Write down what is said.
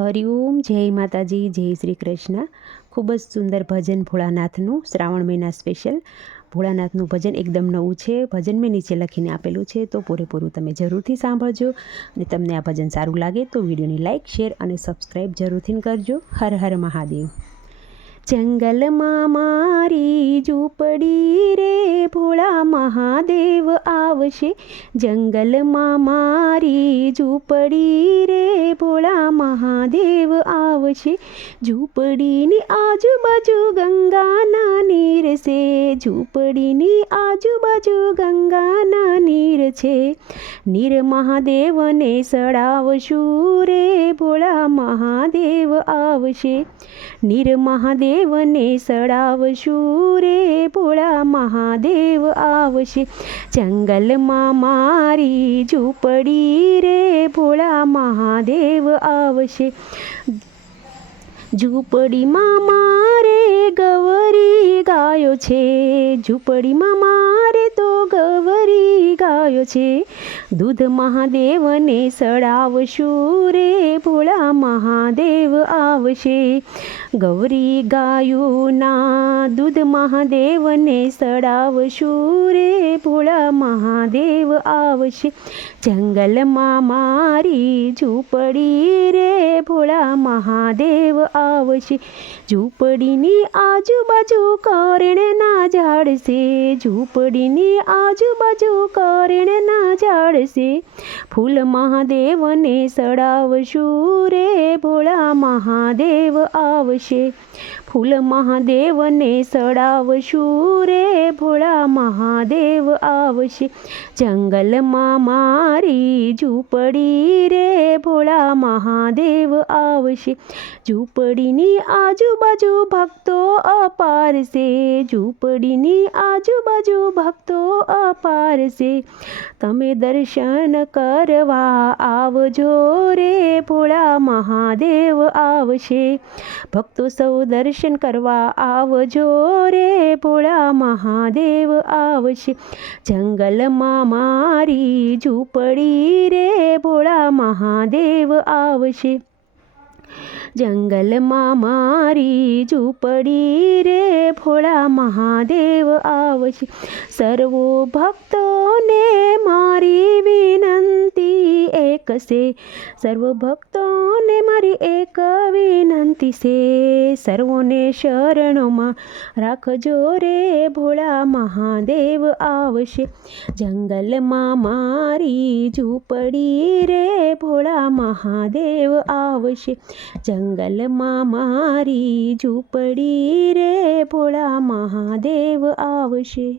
હરિઓમ, જય માતાજી, જય શ્રી કૃષ્ણ। ખૂબ જ સુંદર ભજન ભોળાનાથનું શ્રાવણ મહિના સ્પેશિયલ ભોળાનાથનું ભજન એકદમ નવું છે। ભજન મેં નીચે લખીને આપેલું છે, તો પૂરેપૂરું તમે જરૂરથી સાંભળજો। અને તમને આ ભજન સારું લાગે તો વિડીયોને લાઇક, શેર અને સબસ્ક્રાઈબ જરૂરથી કરજો। હર હર મહાદેવ। જંગલમાં મારી ઝૂંપડી રે ભોળા મહાદેવ આવશે। જંગલમાં મારી ઝૂંપડી રે ભોળા મહાદેવ આવશે। ઝૂંપડીની આજુબાજુ ગંગાના નીર છે। ઝૂંપડીની આજુબાજુ ગંગાના નીર છે। નીર મહાદેવને સડાવશું રે ભોળા મહાદેવ આવશે। નીર મહાદેવને સડાવશું રે ભોળા મહાદેવ આવશે। જંગલમાં મારી ઝૂંપડી રે ભોળા મહાદેવ આવશે। ઝૂંપડીમાં મારે ગવરી ગાયો છે। ઝૂંપડીમાં મારે તો ગવરી ગાયો છે। દૂધ મહાદેવને સડાવશું રે ભોળા મહાદેવ આવશે। ગૌરી ગાયોના દૂધ મહાદેવને સડાવશું રે ભોળા મહાદેવ આવશે। જંગલમાં મારી ઝૂંપડી રે ભોળા મહાદેવ આવશે। ઝૂંપડીની આજુબાજુ કરેણના ઝાડ છે। ઝૂંપડીની આજુબાજુ કરેણના ઝાડ છે। ફૂલ મહાદેવને સડાવશું રે ભોળા મહાદેવ આવશે। ફૂલ મહાદેવને સડાવશું રે ભોળા મહાદેવ આવશે। જંગલમાં મારી ઝૂંપડી રે ભોળા મહાદેવ આવશે। ઝૂંપડીની આજુબાજુ ભક્તો અપાર છે। ઝૂંપડીની આજુબાજુ ભક્તો અપાર છે। તમે દર્શન કરવા આવજો રે ભોળા મહાદેવ આવશે। ભક્તો સૌ દર્શન કરવા આવજો રે ભોળા મહાદેવ આવશે। જંગલમાં મારી ઝૂંપડી રે ભોળા મહાદેવ આવશે। જંગલમાં મારી ઝૂંપડી રે ભોળા મહાદેવ આવશે। સર્વો ભક્તોને મારી વિનંતી એક છે। સર્વ ભક્તોને મારી એક વિનંતી છે। સર્વોને શરણોમાં રાખજો રે ભોળા મહાદેવ આવશે। જંગલમાં મારી ઝૂંપડી રે ભોળા મહાદેવ આવશે। જંગલમાં મારી ઝૂંપડી રે ભોળા મહાદેવ આવશે।